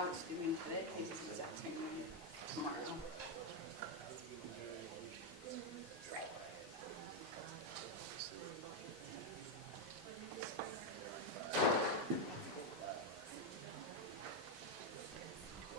Howard's doing today. He's accepting tomorrow. Right.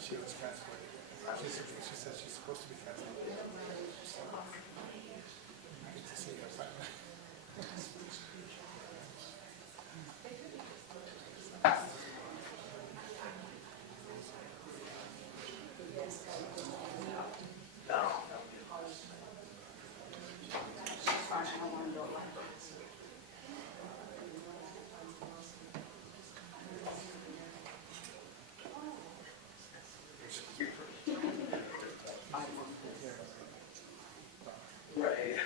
She was translated. She said she's supposed to be translated. So, good to see her finally. Right.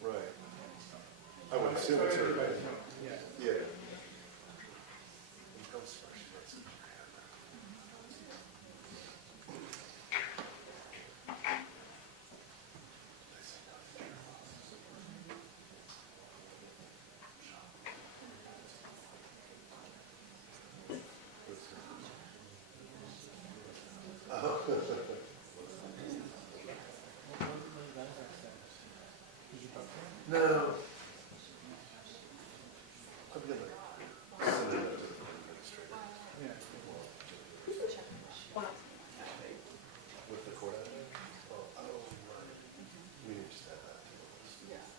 Right. I would assume it's everybody. Yeah. No. I'm gonna send it to the administrator. Yeah. With the court admin? Oh, right. We need to just add that to the list.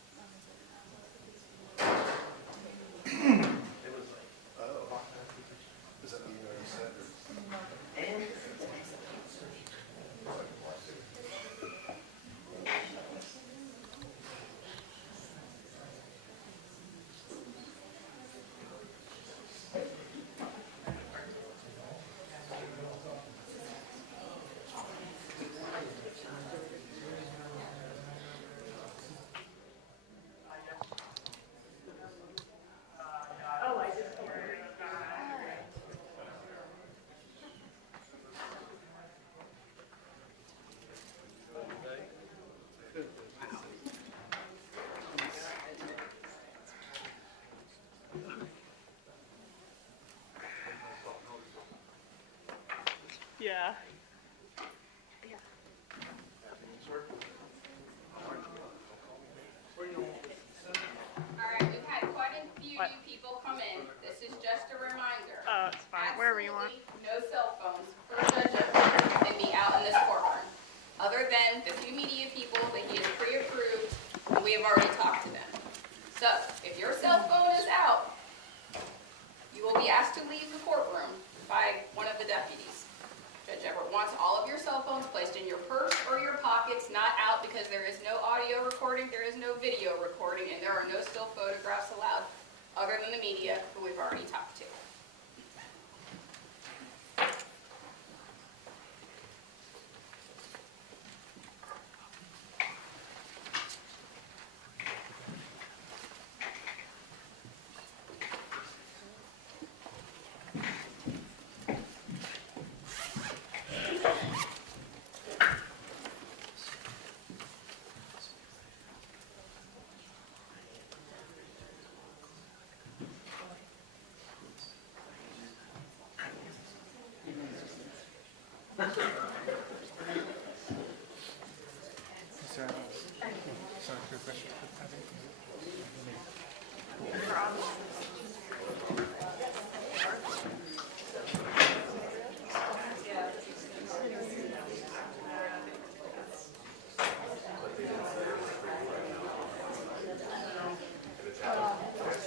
It was like, oh. Is that what you already said? And? Yeah. Alright, we've had quite a few new people come in. This is just a reminder. Oh, it's fine. Wherever you want. Absolutely no cell phones for Judge and me out in this courtroom. Other than the few media people that he has pre-approved, and we have already talked to them. So, if your cell phone is out, you will be asked to leave the courtroom by one of the deputies. wants all of your cell phones placed in your purse or your pockets, not out, because there is no audio recording, there is no video recording, and there are no still photographs allowed other than the media who we've already talked to. Sorry for your question.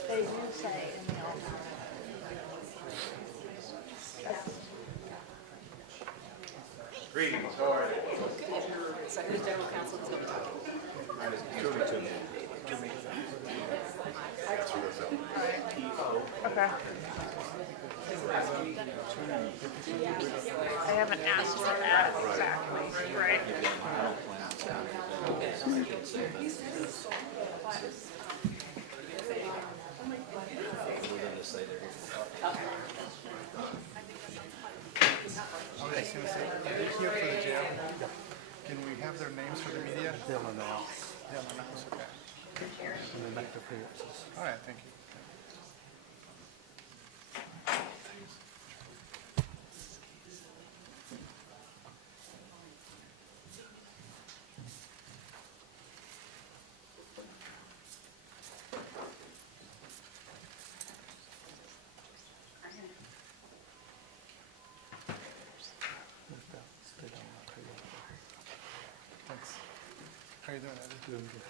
They do say in the office. Greetings, how are you? So who's general counsel to me? Okay. I haven't asked for that exactly, right? I was just gonna say, are they here for the jail? Can we have their names for the media? They'll announce They'll announce, okay. when they make their appearances. All right, thank you. Thanks. How are you doing, Eddie? Doing good.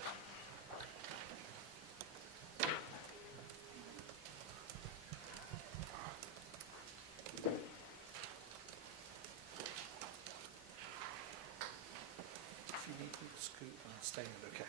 If you need to scoot and stand, okay.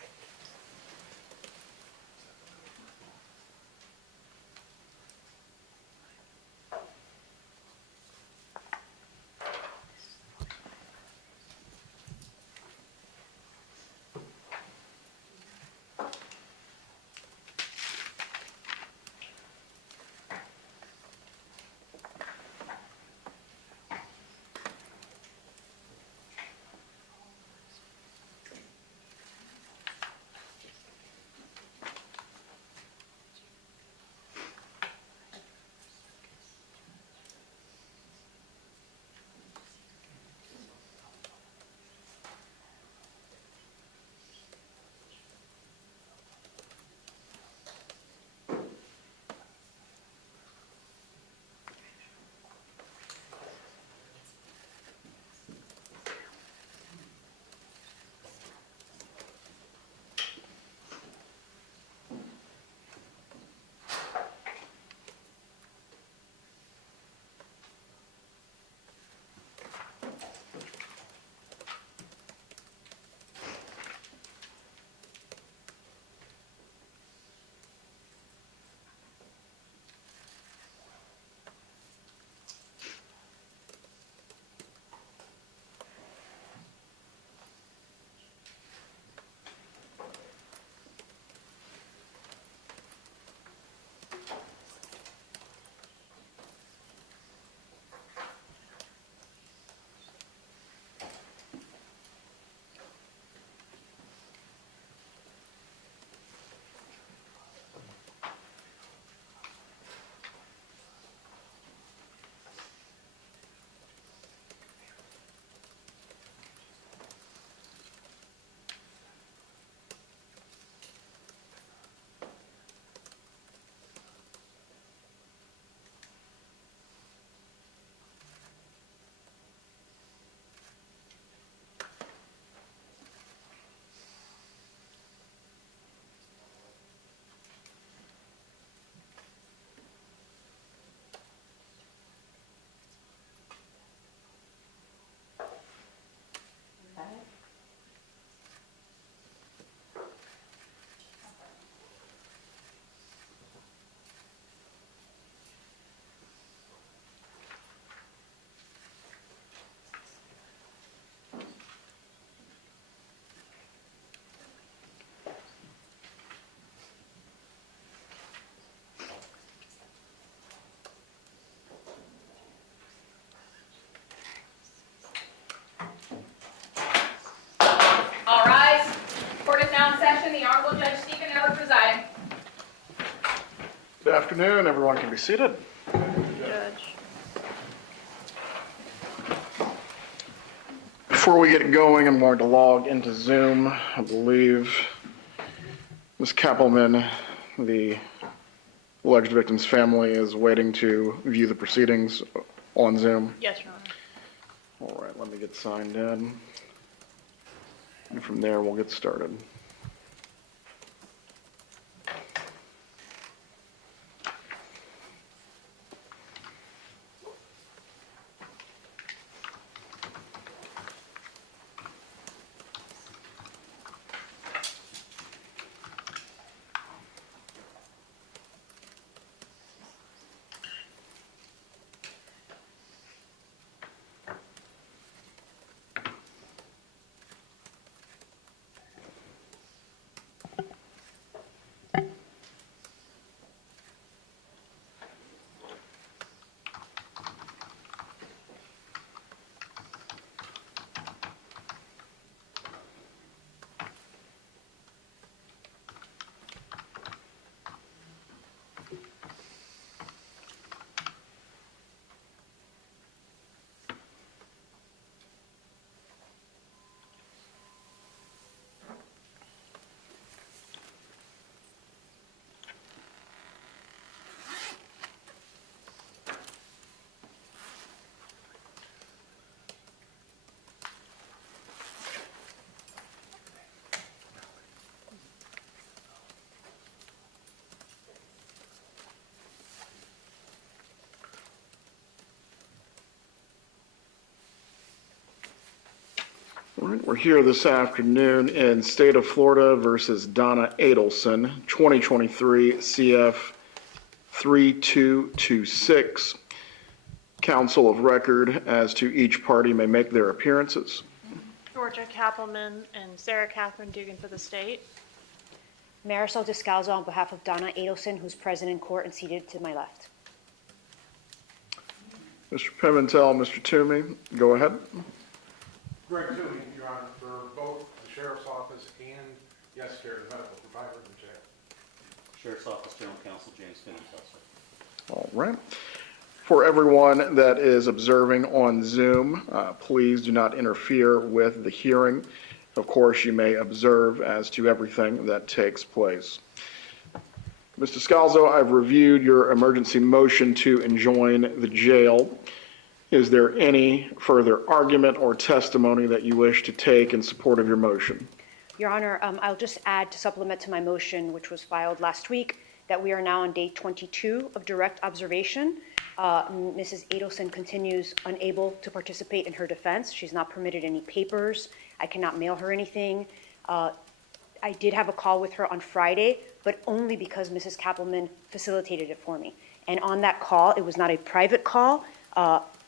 afternoon. Everyone can be seated. Judge. Before we get going, I'm going to log into Zoom. I believe Ms. Kappelman, the alleged victim's family, is waiting to view the proceedings on Zoom. Yes, Your Honor. All right, let me get signed in. And from there, we'll get started. All right, we're here this afternoon in State of Florida versus Donna Adelson, 2023 CF 3226. Counsel of record as to each party may make their appearances. Georgia Kappelman and Sarah Catherine Dugan for the state. Marisol Descalzo on behalf of Donna Adelson, who's present in court and seated to my left. Mr. Pimentel, Mr. Toomey, go ahead. Greg Toomey, Your Honor, for both the Sheriff's Office and, yes, Sheriff, the medical provider in the jail. Sheriff's Office General Counsel James Pimentel. All right. For everyone that is observing on Zoom, please do not interfere with the hearing. Of course, you may observe as to everything that takes place. Mr. Scalzo, I've reviewed your emergency motion to enjoin the jail. Is there any further argument or testimony that you wish to take in support of your motion? Your Honor, I'll just add to supplement to my motion, which was filed last week, that we are now on day 22 of direct observation. Mrs. Adelson continues unable to participate in her defense. She's not permitted any papers. I cannot mail her anything. I did have a call with her on Friday, but only because Mrs. Kappelman facilitated it for me. And on that call, it was not a private call.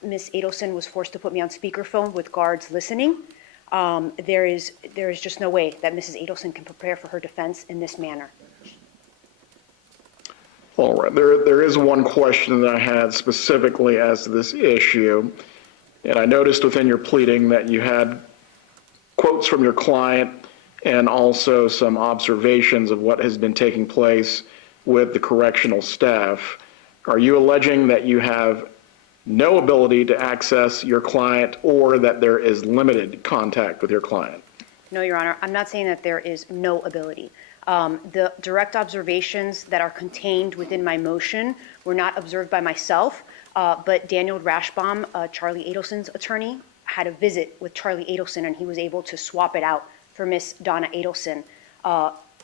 Ms. Adelson was forced to put me on speakerphone with guards listening. There is just no way that Mrs. Adelson can prepare for her defense in this manner. All right, there is one question that I had specifically as to this issue, and I noticed within your pleading that you had quotes from your client and also some observations of what has been taking place with the correctional staff. Are you alleging that you have no ability to access your client or that there is limited contact with your client? No, Your Honor, I'm not saying that there is no ability. The direct observations that are contained within my motion were not observed by myself, but Daniel Rashbaum, Charlie Adelson's attorney, had a visit with Charlie Adelson, and he was able to swap it out for Miss Donna Adelson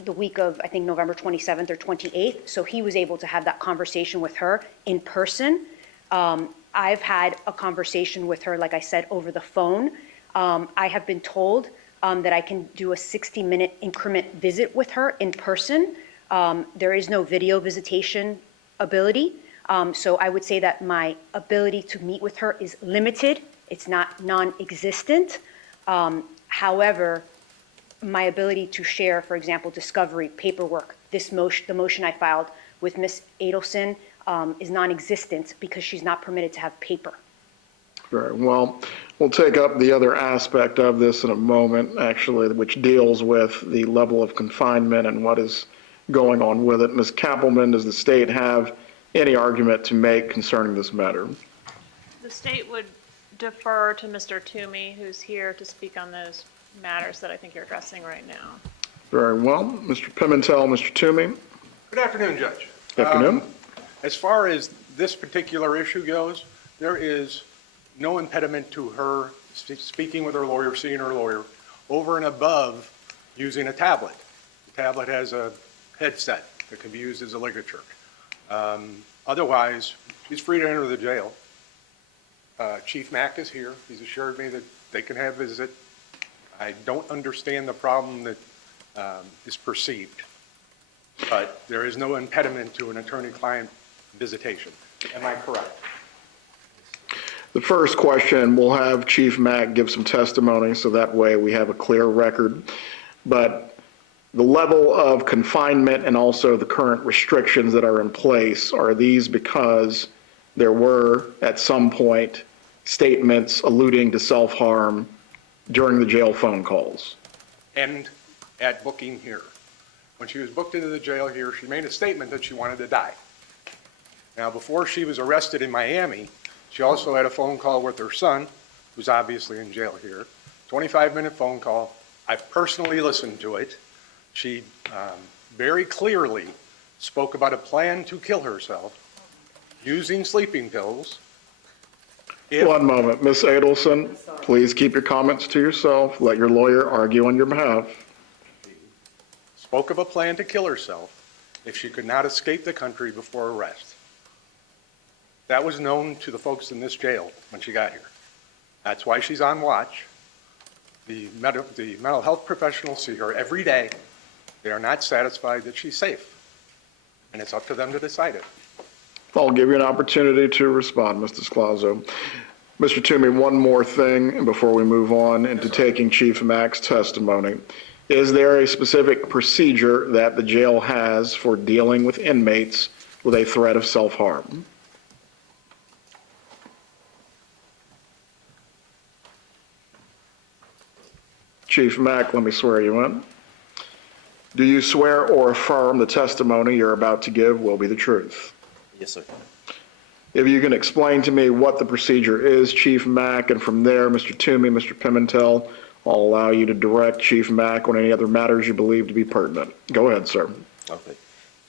the week of, I think, November 27th or 28th. So he was able to have that conversation with her in person. I've had a conversation with her, like I said, over the phone. I have been told that I can do a 60-minute increment visit with her in person. There is no video visitation ability. So I would say that my ability to meet with her is limited. It's not non-existent. However, my ability to share, for example, discovery, paperwork, the motion I filed with Ms. Adelson is non-existent because she's not permitted to have paper. Very well. We'll take up the other aspect of this in a moment, actually, which deals with the level of confinement and what is going on with it. Ms. Kappelman, does the state have any argument to make concerning this matter? The state would defer to Mr. Toomey, who's here to speak on those matters that I think you're addressing right now. Very well. Mr. Pimentel, Mr. Toomey. Good afternoon, Judge. Good afternoon. As far as this particular issue goes, there is no impediment to her speaking with her lawyer, seeing her lawyer, over and above using a tablet. The tablet has a headset that can be used as a ligature. Otherwise, she's free to enter the jail. Chief Mack is here. He's assured me that they can have visit. I don't understand the problem that is perceived, but there is no impediment to an attorney-client visitation. Am I correct? The first question, we'll have Chief Mack give some testimony, so that way we have a clear record. But the level of confinement and also the current restrictions that are in place, are these because there were, at some point, statements alluding to self-harm during the jail phone calls? And at booking here. When she was booked into the jail here, she made a statement that she wanted to die. Now, before she was arrested in Miami, she also had a phone call with her son, who's obviously in jail here, 25-minute phone call. I've personally listened to it. She very clearly spoke about a plan to kill herself using sleeping pills. One moment. Ms. Adelson, please keep your comments to yourself. Let your lawyer argue on your behalf. Spoke of a plan to kill herself if she could not escape the country before arrest. That was known to the folks in this jail when she got here. That's why she's on watch. The mental health professionals see her every day. They are not satisfied that she's safe, and it's up to them to decide it. I'll give you an opportunity to respond, Mr. Scalzo. Mr. Toomey, one more thing before we move on into taking Chief Mack's testimony. Is there a specific procedure that the jail has for dealing with inmates with a threat of self-harm? Chief Mack, let me swear you in. Do you swear or affirm the testimony you're about to give will be the truth? Yes, sir. If you can explain to me what the procedure is, Chief Mack, and from there, Mr. Toomey, Mr. Pimentel, I'll allow you to direct Chief Mack on any other matters you believe to be pertinent. Go ahead, sir. Okay.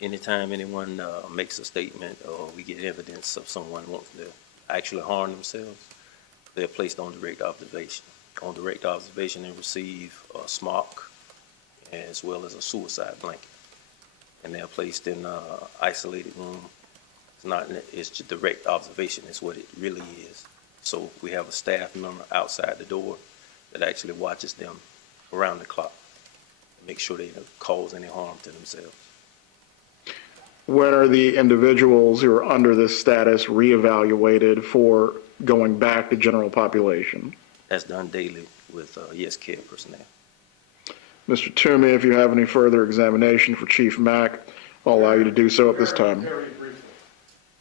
Anytime anyone makes a statement or we get evidence of someone wants to actually harm themselves, they're placed on direct observation. On direct observation, they receive a smock as well as a suicide blanket. And they're placed in an isolated room. It's just direct observation is what it really is. So we have a staff member outside the door that actually watches them around the clock to make sure they don't cause any harm to themselves. When are the individuals who are under this status reevaluated for going back to general population? That's done daily with yes care personnel. Mr. Toomey, if you have any further examination for Chief Mack, I'll allow you to do so at this time. Very briefly.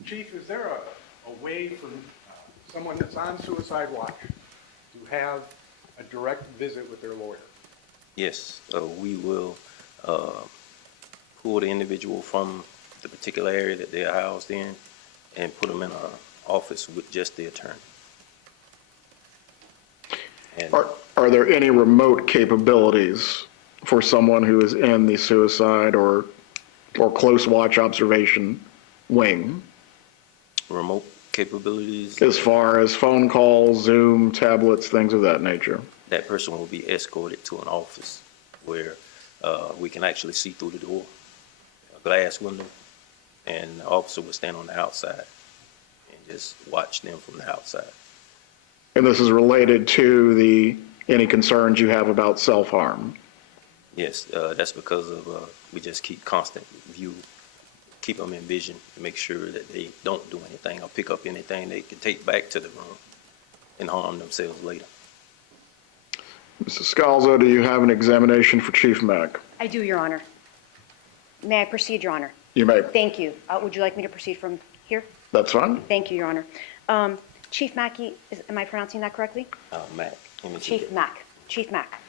Chief, is there a way for someone that's on suicide watch to have a direct visit with their lawyer? Yes, we will pull the individual from the particular area that they're housed in and put them in an office with just the attorney. And Are there any remote capabilities for someone who is in the suicide or close watch observation wing? Remote capabilities? As far as phone calls, Zoom, tablets, things of that nature? That person will be escorted to an office where we can actually see through the door, a glass window, and the officer will stand on the outside and just watch them from the outside. And this is related to any concerns you have about self-harm? Yes, that's because of we just keep constant view, keep them in vision to make sure that they don't do anything or pick up anything they can take back to the room and harm themselves later. Mrs. Scalzo, do you have an examination for Chief Mack? I do, Your Honor. May I proceed, Your Honor? You may. Thank you. Would you like me to proceed from here? That's fine. Thank you, Your Honor. Chief Mackey, am I pronouncing that correctly? Mack. Chief Mack. Chief Mack.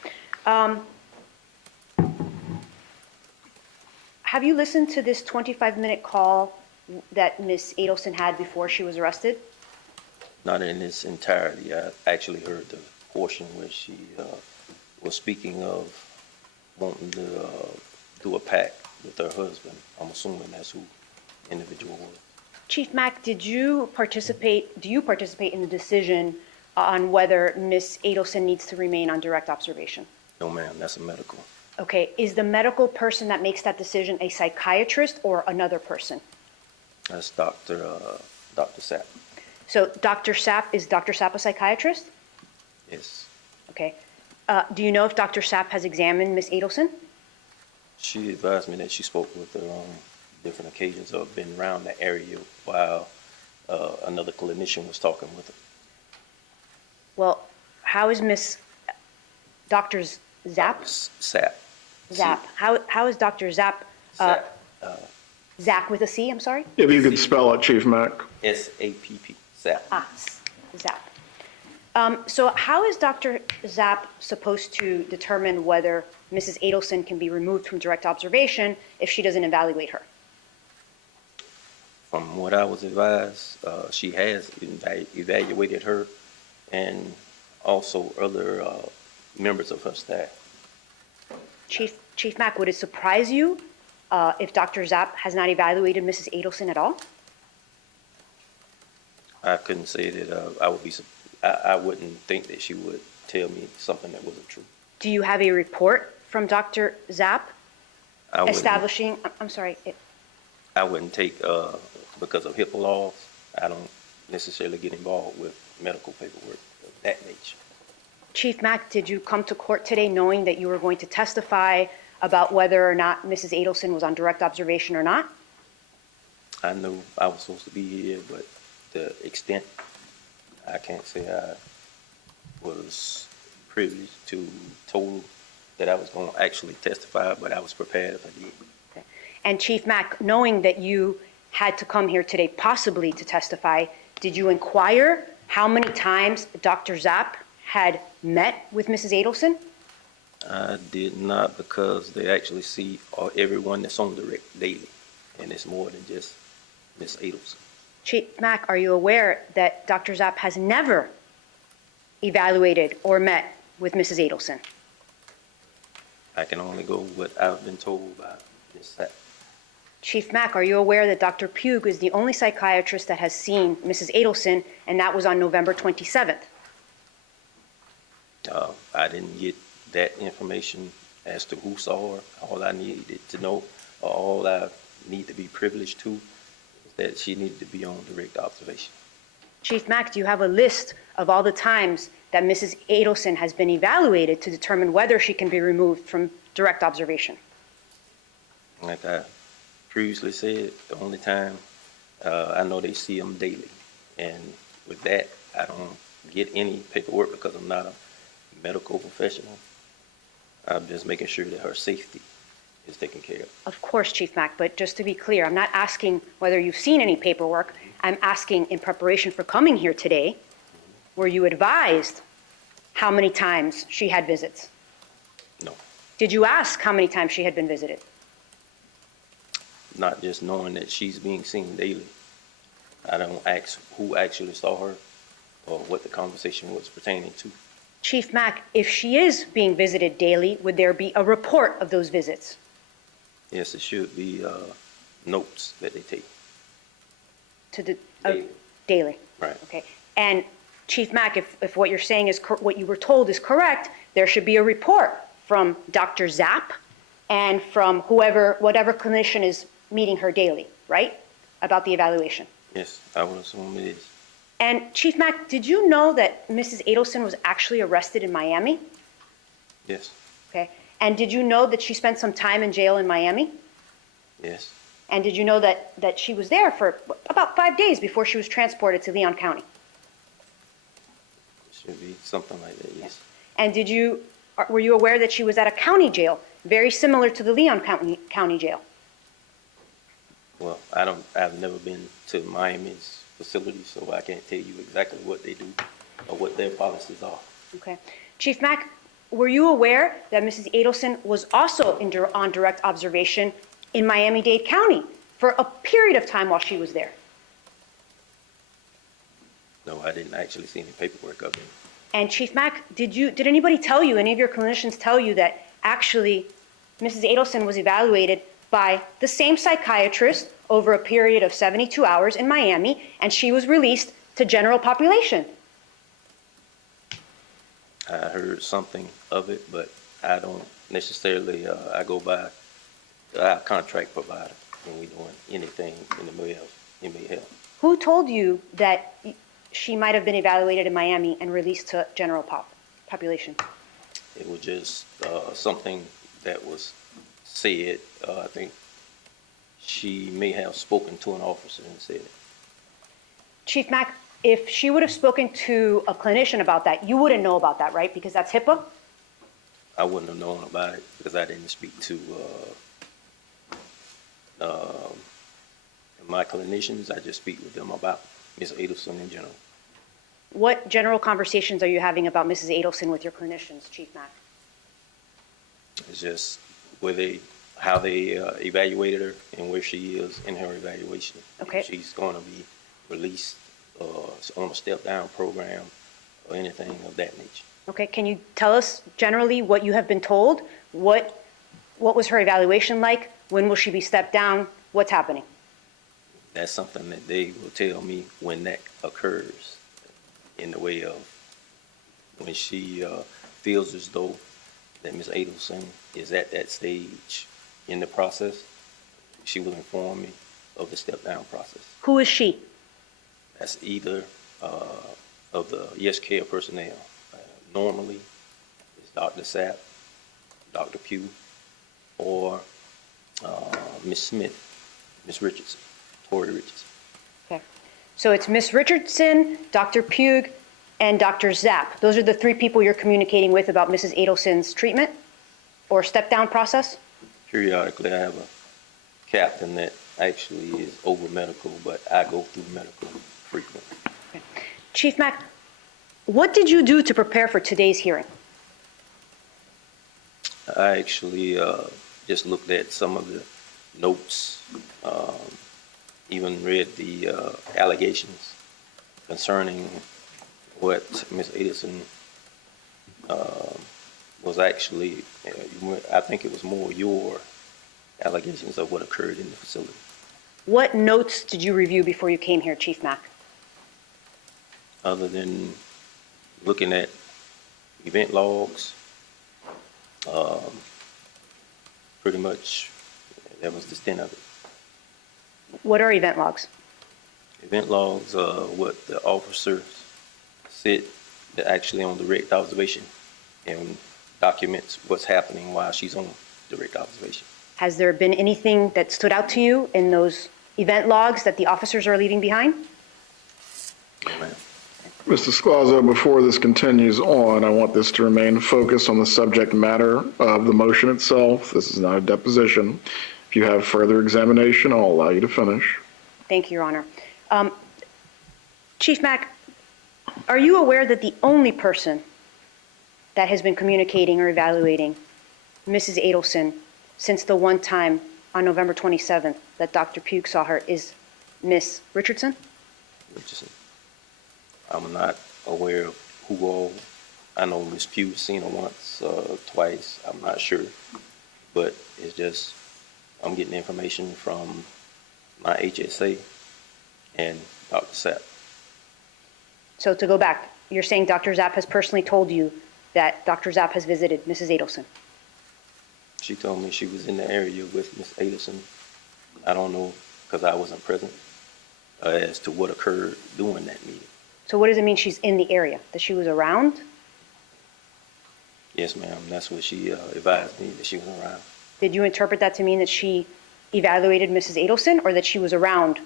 Have you listened to this 25-minute call that Ms. Adelson had before she was arrested? Not in its entirety. I actually heard the portion where she was speaking of wanting to do a pact with her husband. I'm assuming that's who individual was. Chief Mack, do you participate in the decision on whether Ms. Adelson needs to remain on direct observation? No, ma'am, that's a medical. Okay, is the medical person that makes that decision a psychiatrist or another person? That's Dr. Sapp. So is Dr. Sapp a psychiatrist? Yes. Okay. Do you know if Dr. Sapp has examined Ms. Adelson? She advised me that she spoke with her on different occasions or been around the area while another clinician was talking with her. Well, how is Dr. Zapp? Sapp. Zapp. How is Dr. Zapp? Sapp. Zach with a C, I'm sorry? If you could spell it, Chief Mack. SAPP. Sapp. Zapp. So how is Dr. Zapp supposed to determine whether Mrs. Adelson can be removed from direct observation if she doesn't evaluate her? From what I was advised, she has evaluated her and also other members of her staff. Chief Mack, would it surprise you if Dr. Zapp has not evaluated Mrs. Adelson at all? I couldn't say that I wouldn't think that she would tell me something that wasn't true. Do you have a report from Dr. Zapp establishing, I'm sorry. I wouldn't take, because of HIPAA laws, I don't necessarily get involved with medical paperwork of that nature. Chief Mack, did you come to court today knowing that you were going to testify about whether or not Mrs. Adelson was on direct observation or not? I knew I was supposed to be here, but the extent, I can't say I was privileged to told that I was going to actually testify, but I was prepared if I did. Okay. And Chief Mack, knowing that you had to come here today possibly to testify, did you inquire how many times Dr. Zapp had met with Mrs. Adelson? I did not, because they actually see everyone that's on direct daily, and it's more than just Ms. Adelson. Chief Mack, are you aware that Dr. Zapp has never evaluated or met with Mrs. Adelson? I can only go what I've been told by Ms. Sapp. Chief Mack, are you aware that Dr. Pugh is the only psychiatrist that has seen Mrs. Adelson, and that was on November 27th? I didn't get that information as to who saw her. All I needed to know, or all I need to be privileged to, is that she needed to be on direct observation. Chief Mack, do you have a list of all the times that Mrs. Adelson has been evaluated to determine whether she can be removed from direct observation? Like I previously said, the only time I know they see them daily. And with that, I don't get any paperwork because I'm not a medical professional. I'm just making sure that her safety is taken care of. Of course, Chief Mack, but just to be clear, I'm not asking whether you've seen any paperwork. I'm asking in preparation for coming here today, were you advised how many times she had visits? No. Did you ask how many times she had been visited? Not just knowing that she's being seen daily. I don't ask who actually saw her or what the conversation was pertaining to. Chief Mack, if she is being visited daily, would there be a report of those visits? Yes, it should be notes that they take. Daily. Daily. Right. Okay. And Chief Mack, if what you're saying is what you were told is correct, there should be a report from Dr. Zapp and from whatever clinician is meeting her daily, right? About the evaluation. Yes, I would assume it is. And Chief Mack, did you know that Mrs. Adelson was actually arrested in Miami? Yes. Okay. And did you know that she spent some time in jail in Miami? Yes. And did you know that she was there for about 5 days before she was transported to Leon County? It should be something like that, yes. And were you aware that she was at a county jail, very similar to the Leon County jail? Well, I've never been to Miami's facility, so I can't tell you exactly what they do or what their policies are. Okay. Chief Mack, were you aware that Mrs. Adelson was also on direct observation in Miami-Dade County for a period of time while she was there. No, I didn't actually see any paperwork of it. And Chief Mack, did anybody tell you, any of your clinicians tell you that actually Mrs. Adelson was evaluated by the same psychiatrist over a period of 72 hours in Miami, and she was released to general population? I heard something of it, but I don't necessarily, I go by our contract provider when we doing anything in the MA health. Who told you that she might have been evaluated in Miami and released to general population? It was just something that was said. I think she may have spoken to an officer and said it. Chief Mack, if she would have spoken to a clinician about that, you wouldn't know about that, right? Because that's HIPAA? I wouldn't have known about it because I didn't speak to my clinicians. I just speak with them about Ms. Adelson in general. What general conversations are you having about Mrs. Adelson with your clinicians, Chief Mack? It's just how they evaluated her and where she is in her evaluation. Okay. If she's going to be released on a step-down program or anything of that nature. Okay, can you tell us generally what you have been told? What was her evaluation like? When will she be stepped down? What's happening? That's something that they will tell me when that occurs, in the way of when she feels as though that Ms. Adelson is at that stage in the process. She will inform me of the step-down process. Who is she? That's either of the Yes Care personnel. Normally, it's Dr. Sapp, Dr. Pugh, or Ms. Smith, Ms. Richardson, Tori Richardson. Okay, so it's Ms. Richardson, Dr. Pugh, and Dr. Zapp. Those are the three people you're communicating with about Mrs. Adelson's treatment or step-down process? Periodically, I have a captain that actually is over medical, but I go through medical frequently. Okay. Chief Mack, what did you do to prepare for today's hearing? I actually just looked at some of the notes, even read the allegations concerning what Ms. Adelson was actually, I think it was more your allegations of what occurred in the facility. What notes did you review before you came here, Chief Mack? Other than looking at event logs, pretty much that was the extent of it. What are event logs? Event logs are what the officers sit actually on direct observation and documents what's happening while she's on direct observation. Has there been anything that stood out to you in those event logs that the officers are leaving behind? Yeah, ma'am. Mr. Scalzo, before this continues on, I want this to remain focused on the subject matter of the motion itself. This is not a deposition. If you have further examination, I'll allow you to finish. Thank you, Your Honor. Chief Mack, are you aware that the only person that has been communicating or evaluating Mrs. Adelson since the one time on November 27th that Dr. Pugh saw her is Ms. Richardson? Richardson. I'm not aware of who all. I know Ms. Pugh's seen her once, twice. I'm not sure. But it's just, I'm getting information from my HSA and Dr. Sapp. So to go back, you're saying Dr. Zapp has personally told you that Dr. Zapp has visited Mrs. Adelson? She told me she was in the area with Ms. Adelson. I don't know, because I wasn't present, as to what occurred during that meeting. So what does it mean she's in the area? That she was around? Yes, ma'am. That's what she advised me, that she was around. Did you interpret that to mean that she evaluated Mrs. Adelson or that she was around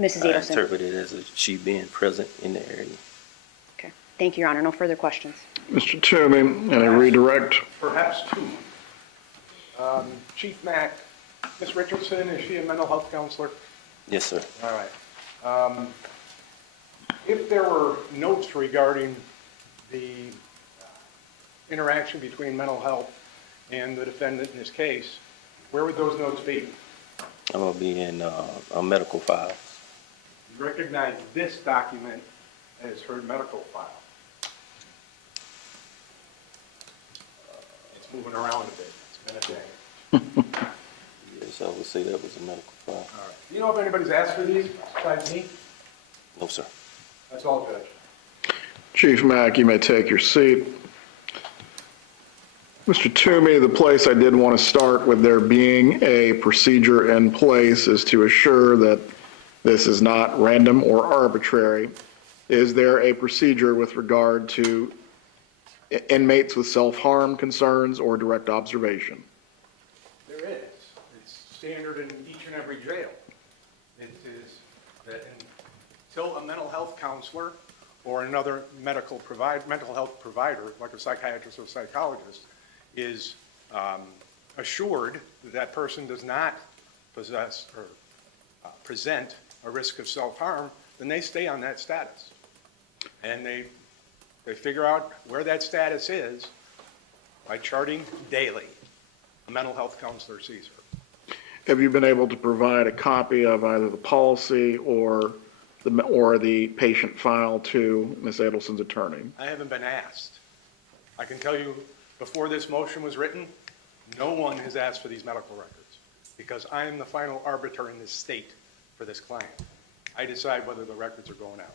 Mrs. I Adelson? interpreted it as she being present in the area. Okay. Thank you, Your Honor. No further questions. Mr. Toomey, any redirect? Perhaps two. Chief Mack, Ms. Richardson, is she a mental health counselor? Yes, sir. All right. If there were notes regarding the interaction between mental health and the defendant in this case, where would those notes be? I'm gonna be in, medical files. You recognize this document as her medical file. It's moving around a bit. It's been a day. Yes, I would say that was a medical file. All right. Do you know if anybody's asked for these besides me? No, sir. That's all, Judge. Chief Mack, you may take your seat. Mr. Toomey, the place I did want to start with there being a procedure in place is to assure that this is not random or arbitrary. Is there a procedure with regard to inmates with self-harm concerns or direct observation? There is. It's standard in each and every jail. It is that until a mental health counselor or another mental health provider, like a psychiatrist or psychologist, is assured that that person does not possess or present a risk of self-harm, then they stay on that status. And they figure out where that status is by charting daily. A mental health counselor sees her. Have you been able to provide a copy of either the policy or the patient file to Ms. Adelson's attorney? I haven't been asked. I can tell you, before this motion was written, no one has asked for these medical records because I am the final arbiter in this state for this client. I decide whether the records are going out.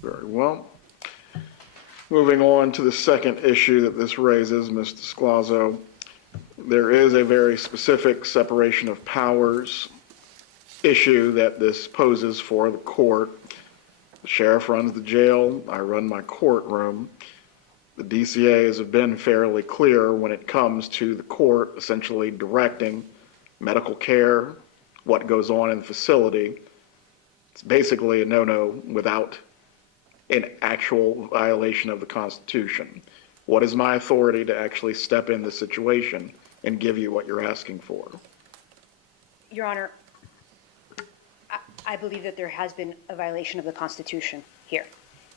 Very well. Moving on to the second issue that this raises, Ms. Desclazo, there is a very specific separation of powers issue that this poses for the court. The sheriff runs the jail, I run my courtroom. The DCAs have been fairly clear when it comes to the court essentially directing medical care, what goes on in the facility. It's basically a no-no without an actual violation of the Constitution. What is my authority to actually step in the situation and give you what you're asking for? Your Honor, I believe that there has been a violation of the Constitution here.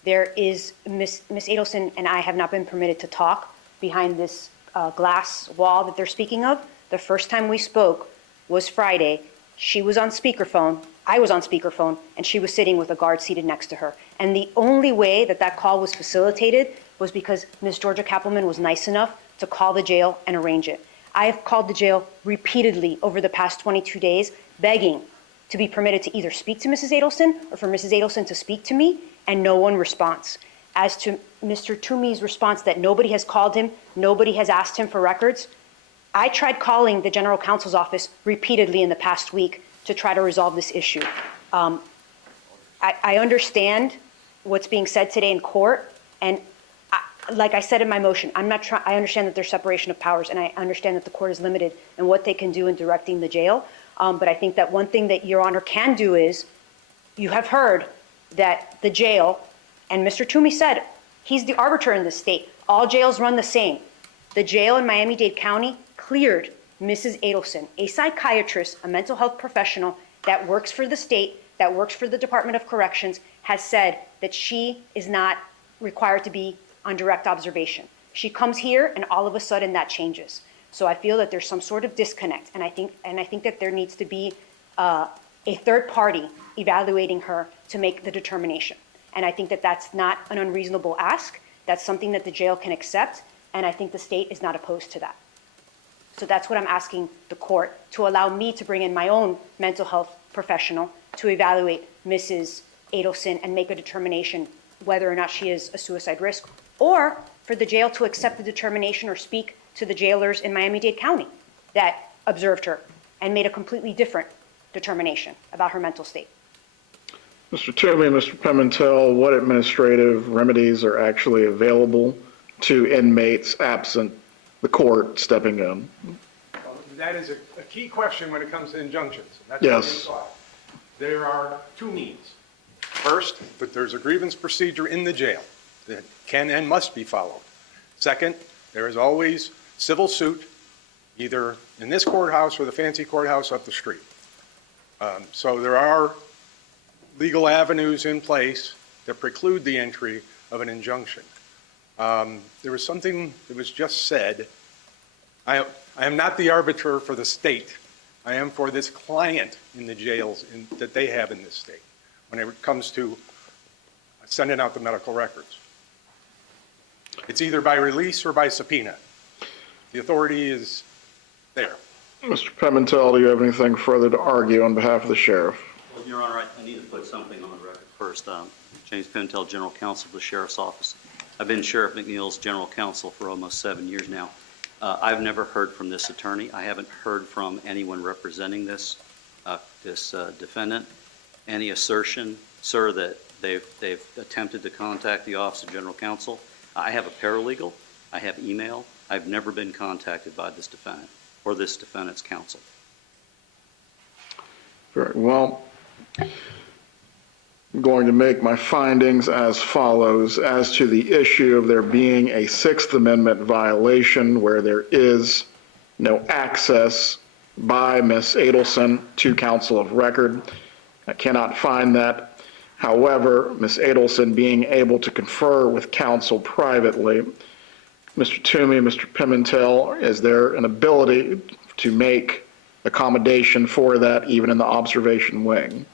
There is, Ms. Adelson and I have not been permitted to talk behind this glass wall that they're speaking of. The first time we spoke was Friday. She was on speakerphone, I was on speakerphone, and she was sitting with a guard seated next to her. And the only way that that call was facilitated was because Ms. Georgia Kappelman was nice enough to call the jail and arrange it. I have called the jail repeatedly over the past 22 days, begging to be permitted to either speak to Mrs. Adelson or for Mrs. Adelson to speak to me, and no one responds. As to Mr. Toomey's response that nobody has called him, nobody has asked him for records, I tried calling the general counsel's office repeatedly in the past week to try to resolve this issue. I understand what's being said today in court, and like I said in my motion, I understand that there's separation of powers, and I understand that the court is limited in what they can do in directing the jail. But I think that one thing that Your Honor can do is, you have heard that the jail, and Mr. Toomey said, he's the arbiter in this state. All jails run the same. The jail in Miami-Dade County cleared Mrs. Adelson, a psychiatrist, a mental health professional that works for the state, that works for the Department of Corrections, has said that she is not required to be on direct observation. She comes here and all of a sudden that changes. So I feel that there's some sort of disconnect, and I think that there needs to be a third party evaluating her to make the determination. And I think that that's not an unreasonable ask. That's something that the jail can accept, and I think the state is not opposed to that. So that's what I'm asking the court, to allow me to bring in my own mental health professional to evaluate Mrs. Adelson and make a determination whether or not she is a suicide risk, or for the jail to accept the determination or speak to the jailers in Miami-Dade County that observed her and made a completely different determination about her mental state. Mr. Toomey, Mr. Pimentel, what administrative remedies are actually available to inmates absent the court stepping in? Well, that is a key question when it comes to injunctions. That's Yes. There are two means. First, that there's a grievance procedure in the jail that can and must be followed. Second, there is always civil suit, either in this courthouse or the fancy courthouse up the street. So there are legal avenues in place that preclude the entry of an injunction. There was something that was just said. I am not the arbiter for the state I am for this client in the jails that they have in this state when it comes to sending out the medical records. It's either by release or by subpoena. The authority is there. Mr. Pimentel, do you have anything further to argue on behalf of the sheriff? Well, Your Honor, I need to put something on the record first. James Pimentel, General Counsel for the Sheriff's Office. I've been Sheriff McNeil's General Counsel for almost 7 years now. I've never heard from this attorney. I haven't heard from anyone representing this defendant. Any assertion, sir, that they've attempted to contact the Office of General Counsel. I have a paralegal. I have email. I've never been contacted by this defendant or this defendant's counsel. Very well. I'm going to make my findings as follows. As to the issue of there being a Sixth Amendment violation where there is no access by Ms. Adelson to counsel of record, I cannot find that. However, Ms. Adelson being able to confer with counsel privately, Mr. Toomey, Mr. Pimentel, is there an ability to make accommodation for that even in the observation wing?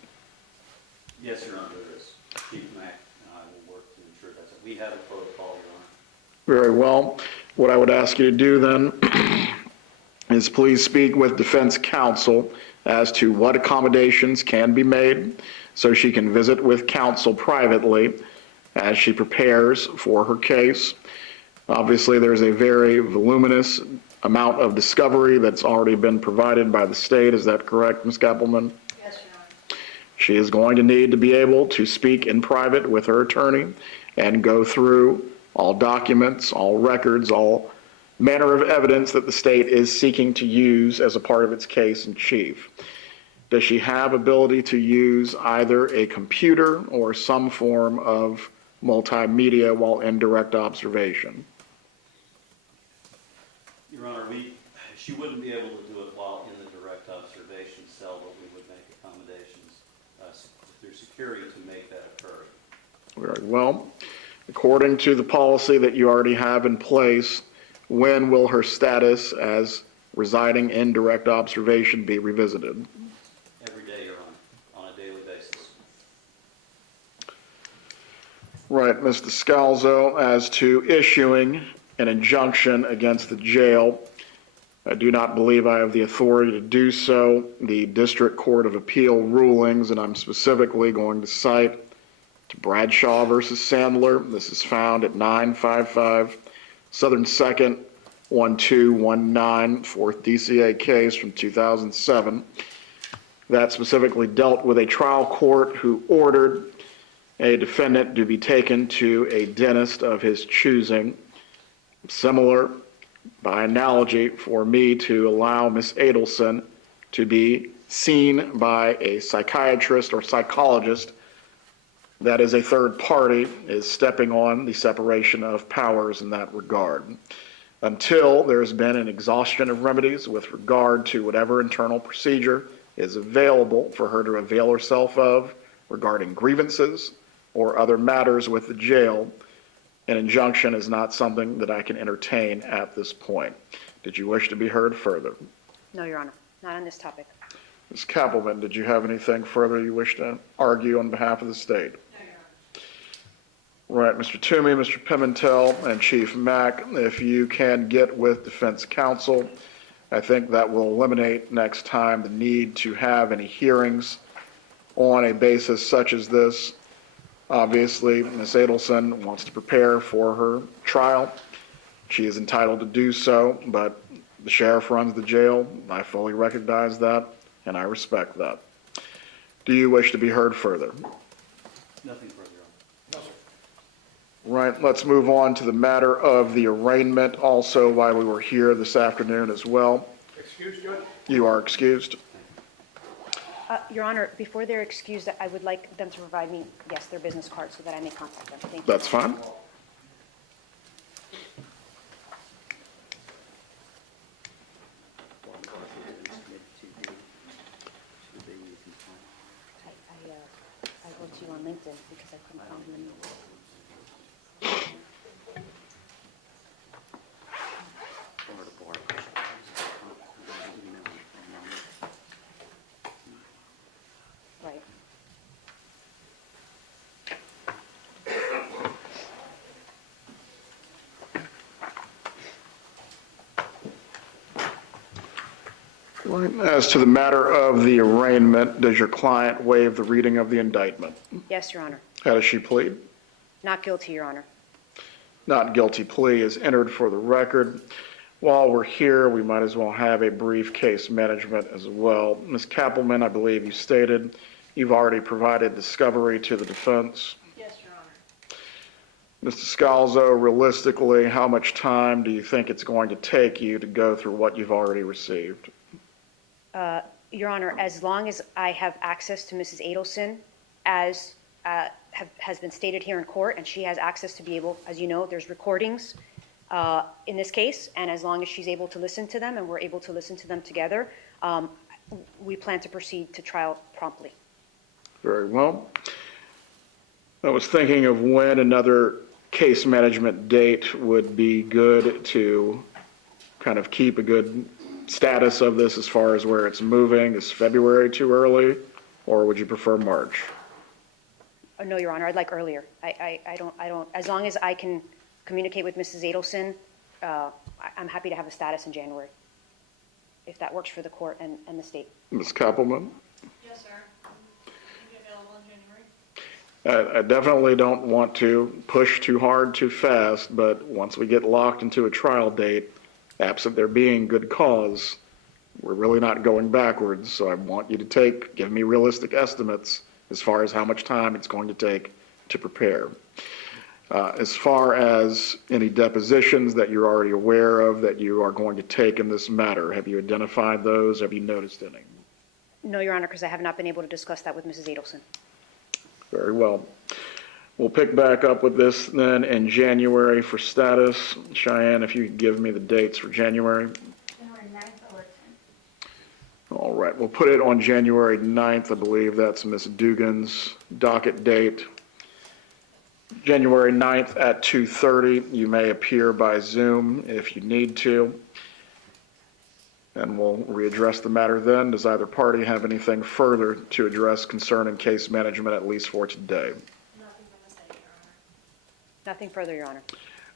Yes, Your Honor, there is. Chief Mack and I will work to ensure that. We have a protocol, Your Honor. Very well. What I would ask you to do then is please speak with defense counsel as to what accommodations can be made so she can visit with counsel privately as she prepares for her case. Obviously, there's a very voluminous amount of discovery that's already been provided by the state. Is that correct, Ms. Kappelman? Yes, Your Honor. She is going to need to be able to speak in private with her attorney and go through all documents, all records, all manner of evidence that the state is seeking to use as a part of its case in chief. Does she have ability to use either a computer or some form of multimedia while in direct observation? Your Honor, she wouldn't be able to do it while in the direct observation cell, but we would make accommodations through security to make that occur. Very well. According to the policy that you already have in place, when will her status as residing in direct observation be revisited? Every day, Your Honor, on a daily basis. Right, Mr. Scalzo, as to issuing an injunction against the jail, I do not believe I have the authority to do so. The District Court of Appeal rulings, and I'm specifically going to cite to Bradshaw versus Sandler. This is found at 955 Southern 2nd, 1219, 4th DCA case from 2007. That specifically dealt with a trial court who ordered a defendant to be taken to a dentist of his choosing. Similar, by analogy, for me to allow Ms. Adelson to be seen by a psychiatrist or psychologist that is a third party is stepping on the separation of powers in that regard. Until there's been an exhaustion of remedies with regard to whatever internal procedure is available for her to avail herself of regarding grievances or other matters with the jail, an injunction is not something that I can entertain at this point. Did you wish to be heard further? No, Your Honor, not on this topic. Ms. Kappelman, did you have anything further you wish to argue on behalf of the state? No, Your Honor. Right, Mr. Toomey, Mr. Pimentel, and Chief Mack, if you can get with defense counsel, I think that will eliminate next time the need to have any hearings on a basis such as this. Obviously, Ms. Adelson wants to prepare for her trial. She is entitled to do so, but the sheriff runs the jail. I fully recognize that, and I respect that. Do you wish to be heard further? Nothing further, Your Honor. Right, let's move on to the matter of the arraignment, also why we were here this afternoon as well. Excuse, Judge? You are excused. Your Honor, before they're excused, I would like them to provide me, yes, their business card so that I may contact them. Thank you. That's fine. I wrote to you on LinkedIn because I couldn't find them. As to the matter of the arraignment, does your client waive the reading of the indictment? Yes, Your Honor. How does she plead? Not guilty, Your Honor. Not guilty plea is entered for the record. While we're here, we might as well have a brief case management as well. Ms. Kappelman, I believe you stated you've already provided discovery to the defense. Yes, Your Honor. Mr. Scalzo, realistically, how much time do you think it's going to take you to go through what you've already received? Your Honor, as long as I have access to Mrs. Adelson, as has been stated here in court, and she has access to be able, as you know, there's recordings in this case, and as long as she's able to listen to them and we're able to listen to them together, we plan to proceed to trial promptly. Very well. I was thinking of when another case management date would be good to kind of keep a good status of this as far as where it's moving. Is February too early, or would you prefer March? No, Your Honor, I'd like earlier. I don't, as long as I can communicate with Mrs. Adelson, I'm happy to have a status in January, if that works for the court and the state. Ms. Kappelman? Yes, sir. Will you be available in January? I definitely don't want to push too hard too fast, but once we get locked into a trial date, absent there being good cause, we're really not going backwards. So I want you to give me realistic estimates as far as how much time it's going to take to prepare. As far as any depositions that you're already aware of that you are going to take in this matter, have you identified those? Have you noticed any? No, Your Honor, because I have not been able to discuss that with Mrs. Adelson. Very well. We'll pick back up with this then in January for status. Cheyenne, if you could give me the dates for January. January 9th or 10th. All right, we'll put it on January 9th. I believe that's Ms. Dugan's docket date. January 9th at 2:30. You may appear by Zoom if you need to. And we'll readdress the matter then. Does either party have anything further to address concerning case management, at least for today? Nothing from the state, Your Honor. Nothing further, Your Honor.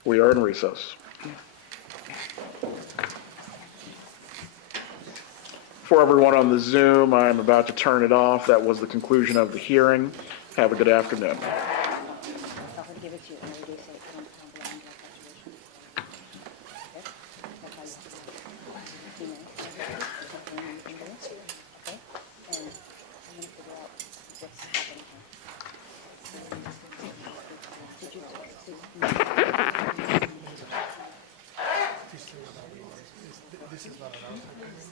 We are in recess. For everyone on the Zoom, I am about to turn it off. That was the conclusion of the hearing. Have a good afternoon. I'll give it to you. Every day say, I don't belong to that observation. Okay? That's how you do it. Okay? And I'm going to figure out what's happening here. Did you? This is not an outside hearing.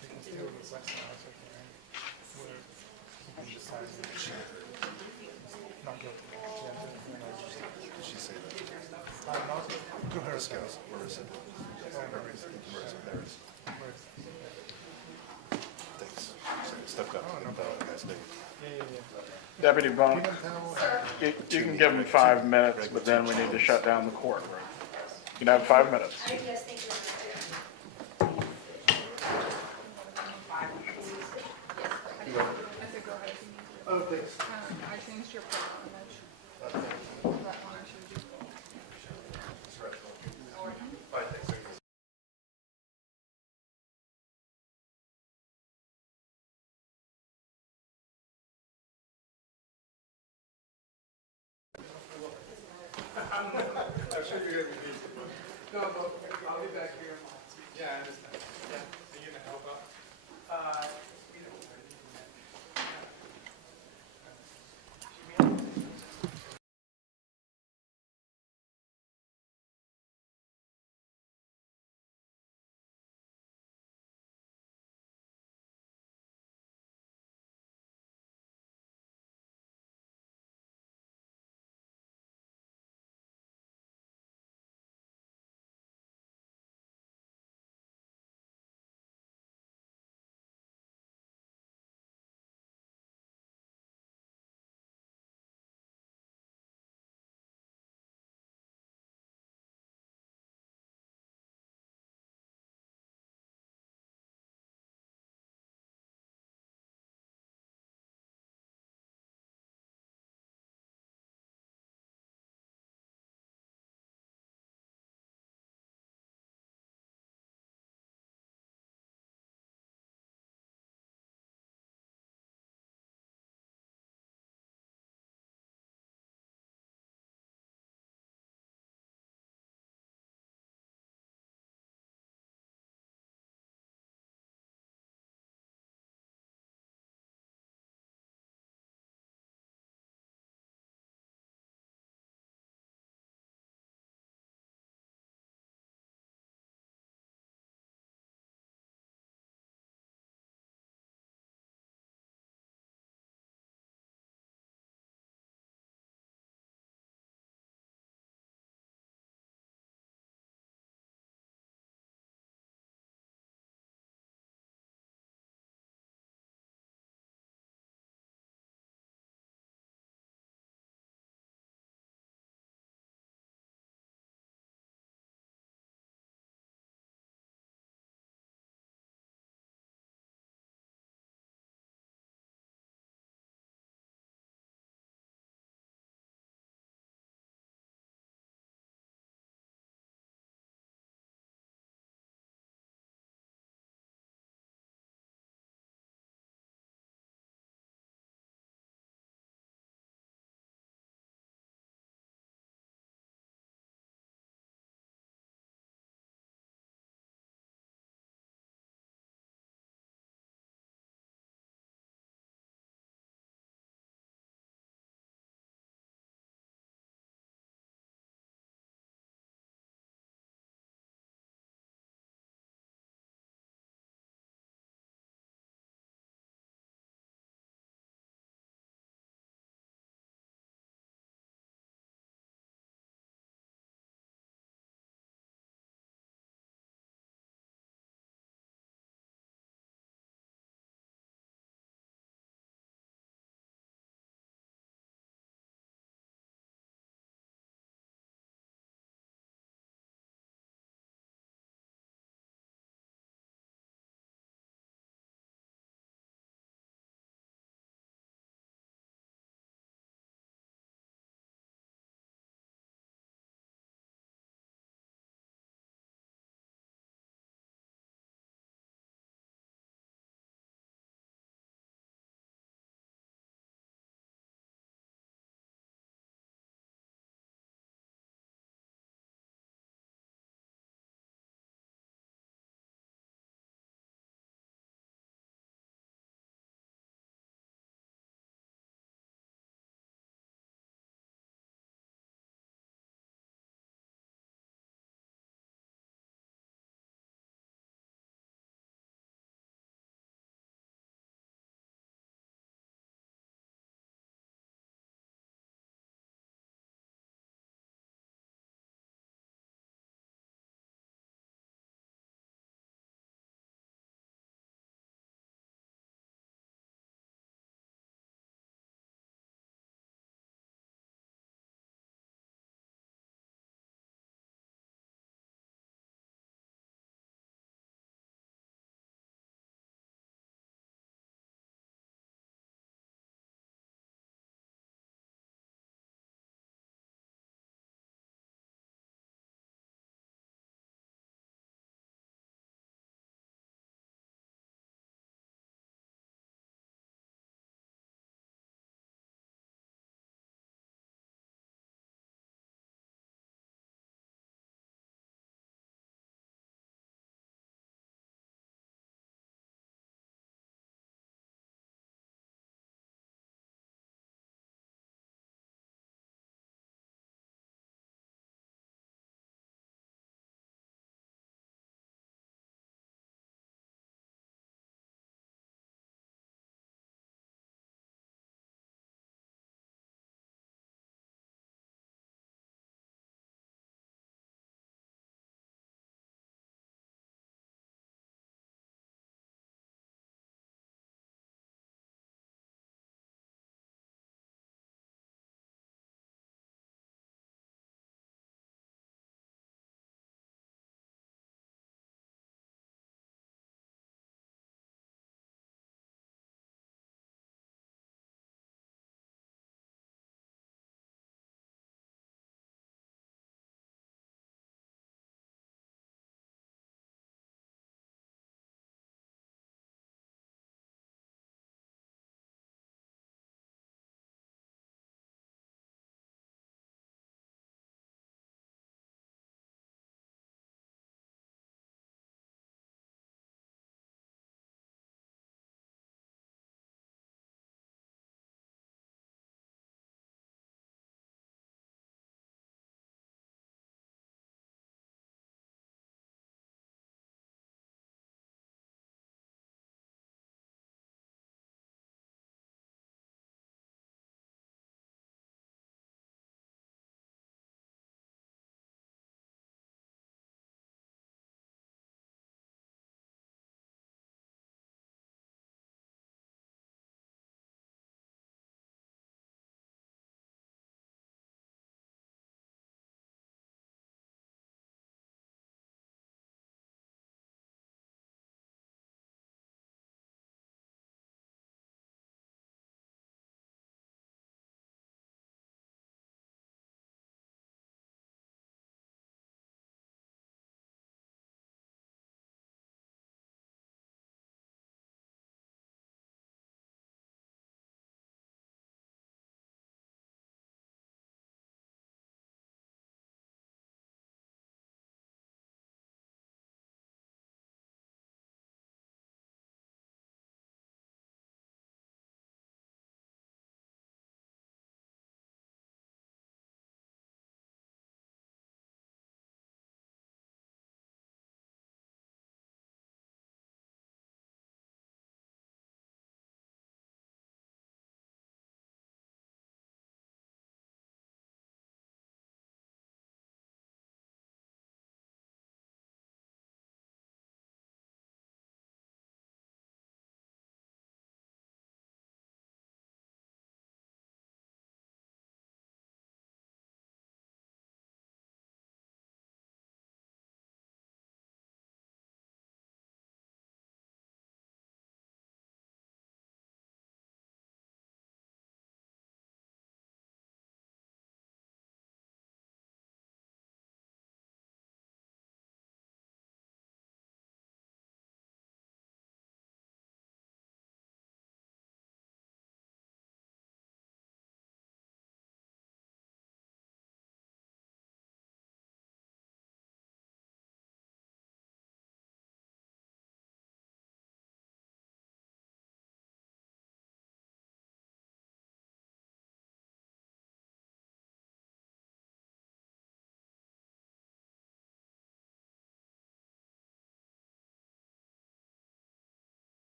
They can still request an outside hearing where we can decide not guilty. She say that? Not to her Scales, where is it? Where is it? Thanks. Stepped up. Nice name. Deputy Bond, you can give him 5 minutes, but then we need to shut down the courtroom. You can have 5 minutes. Oh, thanks. I changed your profile image. That one I showed you. I should be able to. No, I'll be back here. Yeah, I understand.